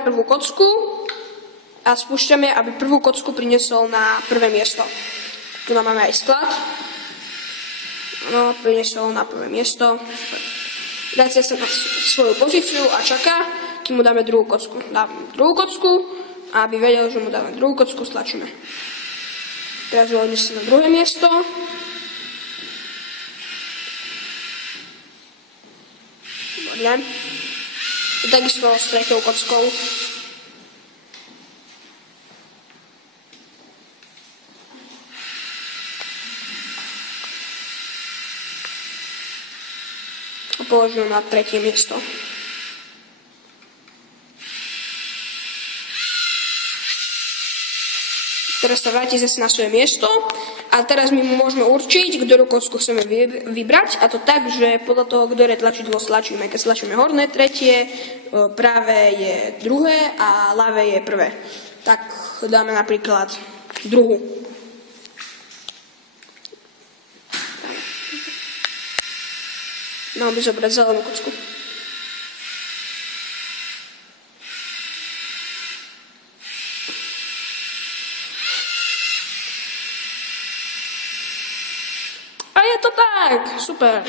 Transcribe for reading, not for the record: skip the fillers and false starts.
dáme prvú kocku a spúšťame, aby prvú kocku priniesol na prvé miesto. Tu nám máme aj sklad. Áno, priniesol na prvé miesto. Vracia sa na svoju pozíciu a čaká, kým mu dáme druhú kocku. Dáme druhú kocku a aby vedel, že mu dáme druhú kocku, stlačíme. Teraz ho odniesie na druhé miesto. Výborne. Takisto s treťou kockou. A položil na tretie miesto. Teraz sa vráti zase na svoje miesto a teraz my mu môžeme určiť, ktorú kocku chceme vybrať, a to tak, že podľa toho, ktoré tlačidlo stlačíme. Keď stlačíme horné tretie, pravé je druhé a ľavé je prvé. Tak dáme napríklad druhú. Mal by zobrať zelenú kocku. A je to tak! Super!